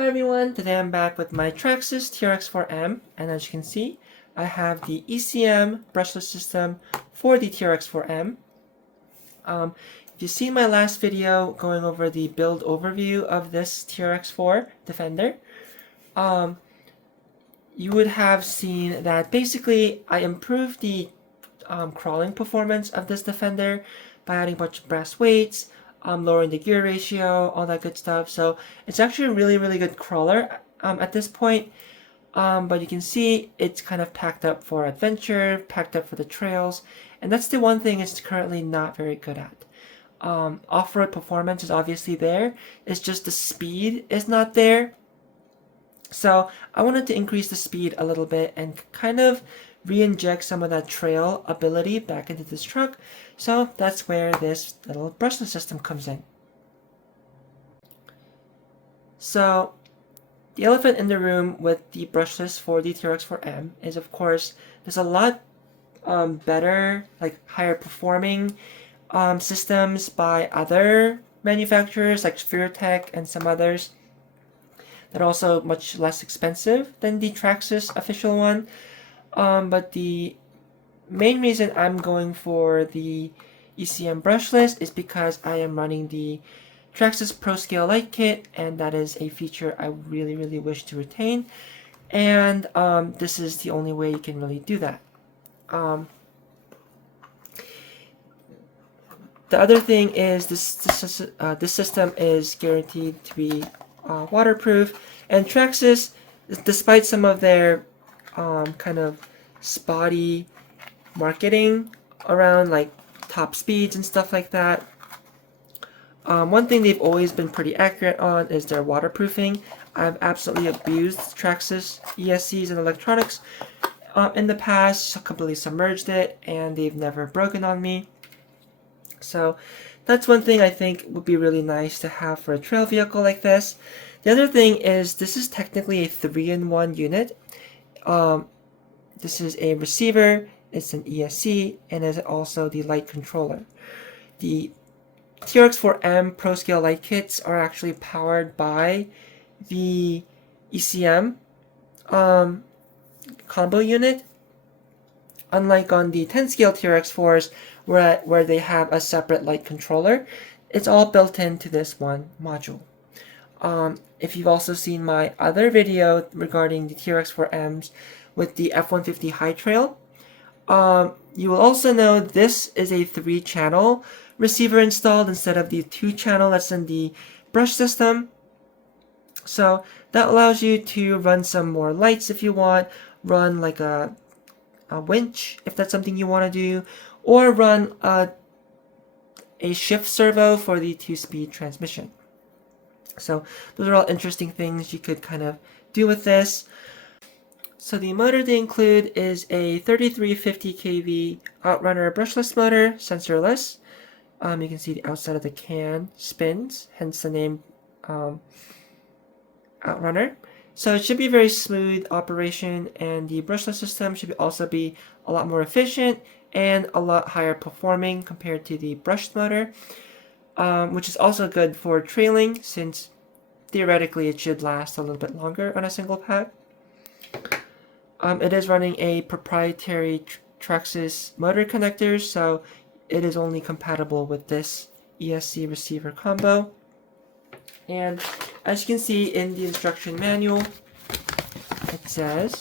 Hi everyone, today I'm back with my Traxxas TRX4M, and as you can see, I have the ECM brushless system for the TRX4M. If you've seen my last video going over the build overview of this TRX4 Defender, you would have seen that basically I improved the crawling performance of this Defender by adding a bunch of brass weights, lowering the gear ratio, all that good stuff. So it's actually a really good crawler at this point. But you can see it's kind of packed up for adventure, packed up for the trails, and that's the one thing it's currently not very good at. Off-road performance is obviously there, it's just the speed is not there. So I wanted to increase the speed a little bit and kind of re-inject some of that trail ability back into this truck. So that's where this little brushless system comes in. So the elephant in the room with the brushless for the TRX4M is, of course, there's a lot better, like higher performing systems by other manufacturers like SphereTech and some others that are also much less expensive than the Traxxas official one. But the main reason I'm going for the ECM Brushless is because I am running the Traxxas Pro Scale Light Kit, and that is a feature I really wish to retain. And this is the only way you can really do that. The other thing is this system is guaranteed to be waterproof, and Traxxas, despite some of their kind of spotty marketing around like top speeds and stuff like that, one thing they've always been pretty accurate on is their waterproofing. I've absolutely abused Traxxas ESCs and electronics in the past, completely submerged it, and they've never broken on me. So that's one thing I think would be really nice to have for a trail vehicle like this. The other thing is this is technically a 3-in-1 unit. This is a receiver, it's an ESC, and it's also the light controller. The TRX4M Pro Scale Light Kits are actually powered by the ECM combo unit, unlike on the 10 scale TRX4s where they have a separate light controller. It's all built into this one module. If you've also seen my other video regarding the TRX4Ms with the F-150 High Trail, you will also know this is a 3-channel receiver installed instead of the 2-channel that's in the brush system. So that allows you to run some more lights if you want, run like a winch if that's something you want to do, or run a shift servo for the 2-speed transmission. So those are all interesting things you could kind of do with this. So the motor they include is a 3350 kV Outrunner brushless motor, sensorless. You can see the outside of the can spins, hence the name Outrunner. So it should be very smooth operation, and the brushless system should also be a lot more efficient and a lot higher performing compared to the brushed motor, which is also good for trailing since theoretically it should last a little bit longer on a single pack. It is running a proprietary Traxxas motor connector, so it is only compatible with this ESC receiver combo. And as you can see in the instruction manual, it says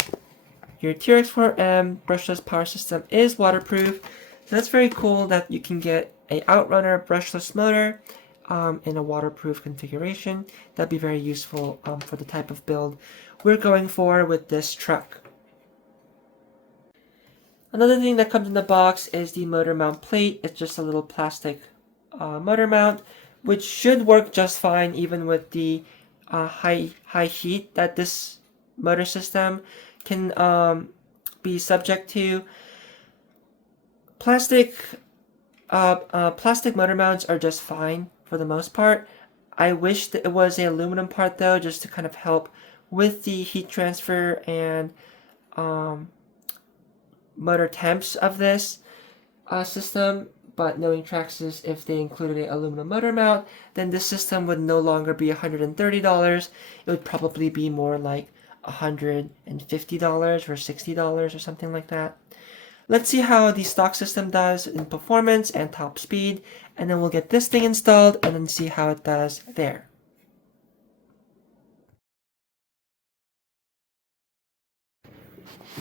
your TRX4M brushless power system is waterproof. So that's very cool that you can get a Outrunner brushless motor in a waterproof configuration. That'd be very useful for the type of build we're going for with this truck. Another thing that comes in the box is the motor mount plate. It's just a little plastic motor mount, which should work just fine even with the high heat that this motor system can be subject to. Plastic motor mounts are just fine for the most part. I wish that it was an aluminum part though, just to kind of help with the heat transfer and motor temps of this system. but knowing Traxxas, if they included an aluminum motor mount, then this system would no longer be $130. It would probably be more like $150 or $60 or something like that. Let's see how the stock system does in performance and top speed, and then we'll get this thing installed and then see how it does there.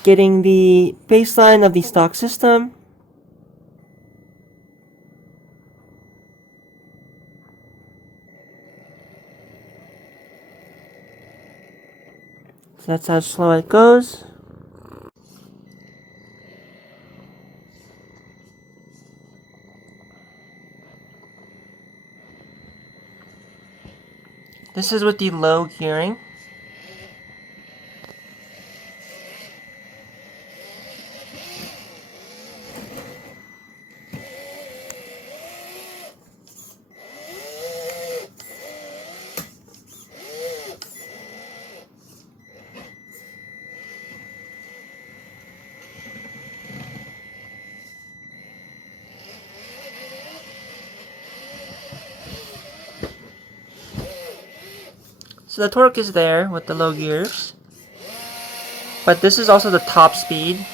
Getting the baseline of the stock system. So that's how slow it goes. This is with the low gearing. So the torque is there with the low gears, but this is also the top speed.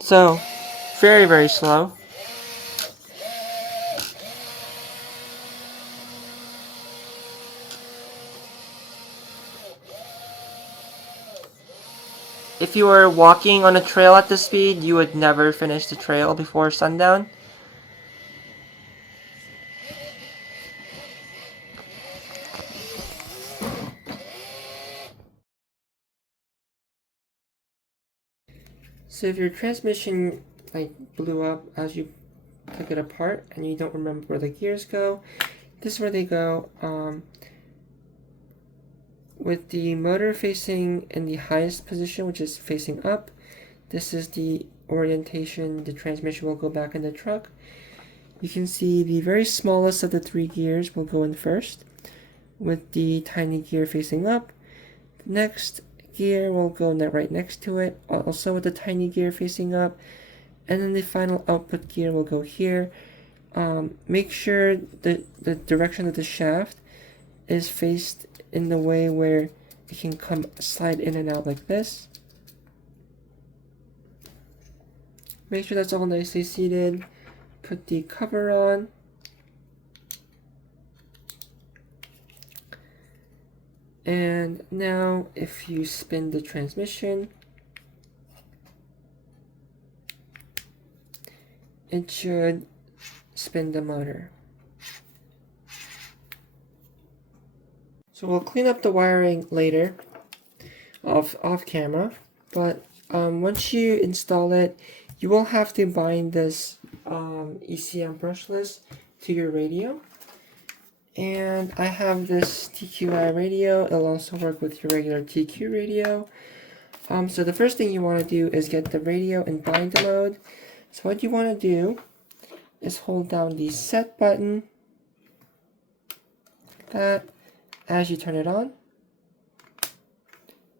So, very, very slow. If you were walking on a trail at this speed, you would never finish the trail before sundown. So if your transmission blew up as you took it apart and you don't remember where the gears go, this is where they go. With the motor facing in the highest position, which is facing up, this is the orientation the transmission will go back in the truck. You can see the very smallest of the 3 gears will go in first, with the tiny gear facing up. The next gear will go right next to it, also with the tiny gear facing up, and then the final output gear will go here. Make sure that the direction of the shaft is faced in the way where it can slide in and out like this. Make sure that's all nicely seated. Put the cover on. And now if you spin the transmission, it should spin the motor. So we'll clean up the wiring later off camera, but once you install it, you will have to bind this ECM Brushless to your radio. And I have this TQI radio. It'll also work with your regular TQ radio. So the first thing you want to do is get the radio in bind mode. So what you want to do is hold down the set button, like that, as you turn it on.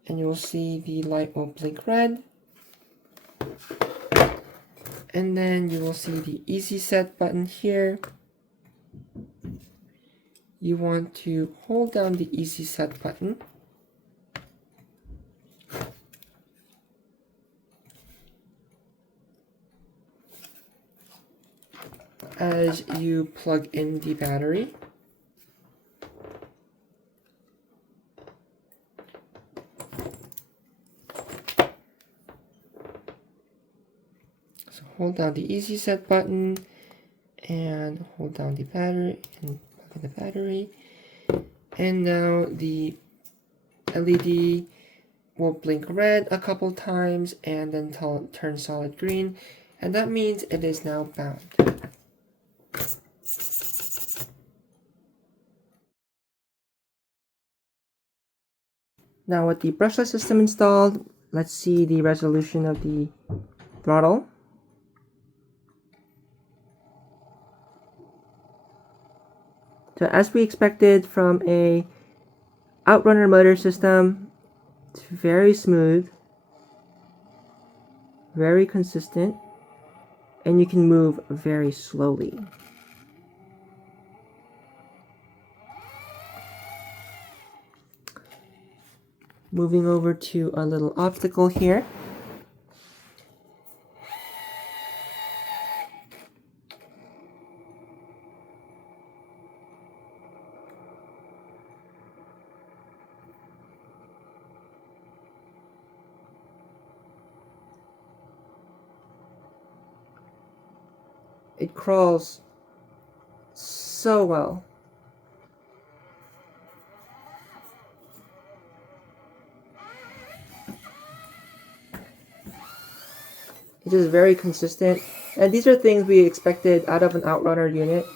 And you will see the light will blink red. And then you will see the easy set button here. You want to hold down the easy set button. As you plug in the battery. So hold down the easy set button and hold down the battery and plug in the battery. And now the LED will blink red a couple times and then turn solid green, and that means it is now bound. Now with the brushless system installed, let's see the resolution of the throttle. So as we expected from a outrunner motor system. It's very smooth, very consistent, and you can move very slowly. Moving over to a little obstacle here. It crawls so well. It is very consistent, and these are things we expected out of an outrunner unit.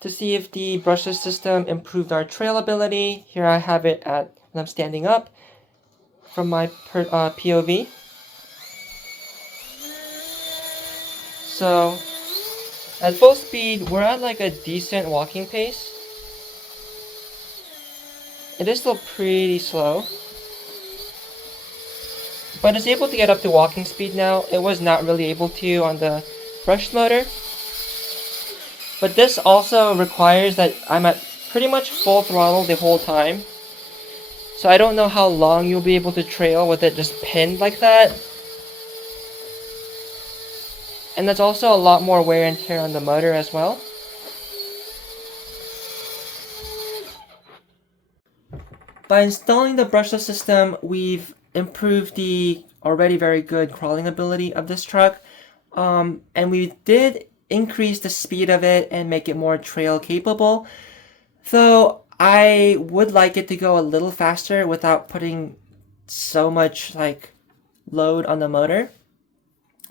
To see if the brushless system improved our trail ability, here I have it at when I'm standing up from my POV. So at full speed, we're at like a decent walking pace. It is still pretty slow, but it's able to get up to walking speed now. It was not really able to on the brushed motor. But this also requires that I'm at pretty much full throttle the whole time. So I don't know how long you'll be able to trail with it just pinned like that. And that's also a lot more wear and tear on the motor as well. By installing the brushless system, we've improved the already very good crawling ability of this truck. And we did increase the speed of it and make it more trail capable. Though I would like it to go a little faster without putting so much like load on the motor.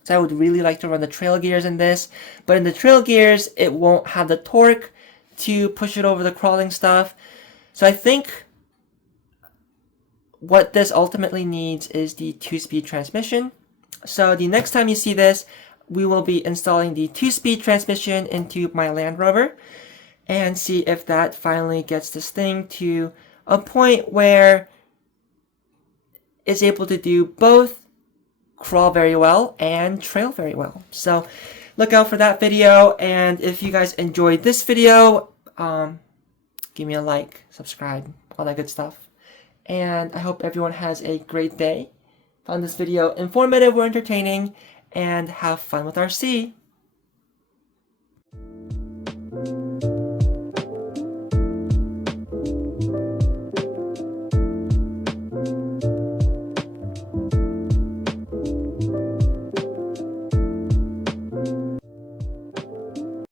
So I would really like to run the trail gears in this, but in the trail gears, it won't have the torque to push it over the crawling stuff. So I think what this ultimately needs is the 2-speed transmission. So the next time you see this, we will be installing the 2-speed transmission into my Land Rover and see if that finally gets this thing to a point where it's able to do both crawl very well and trail very well. So look out for that video, and if you guys enjoyed this video, give me a like, subscribe, all that good stuff. And I hope everyone has a great day. Found this video informative or entertaining, and have fun with RC.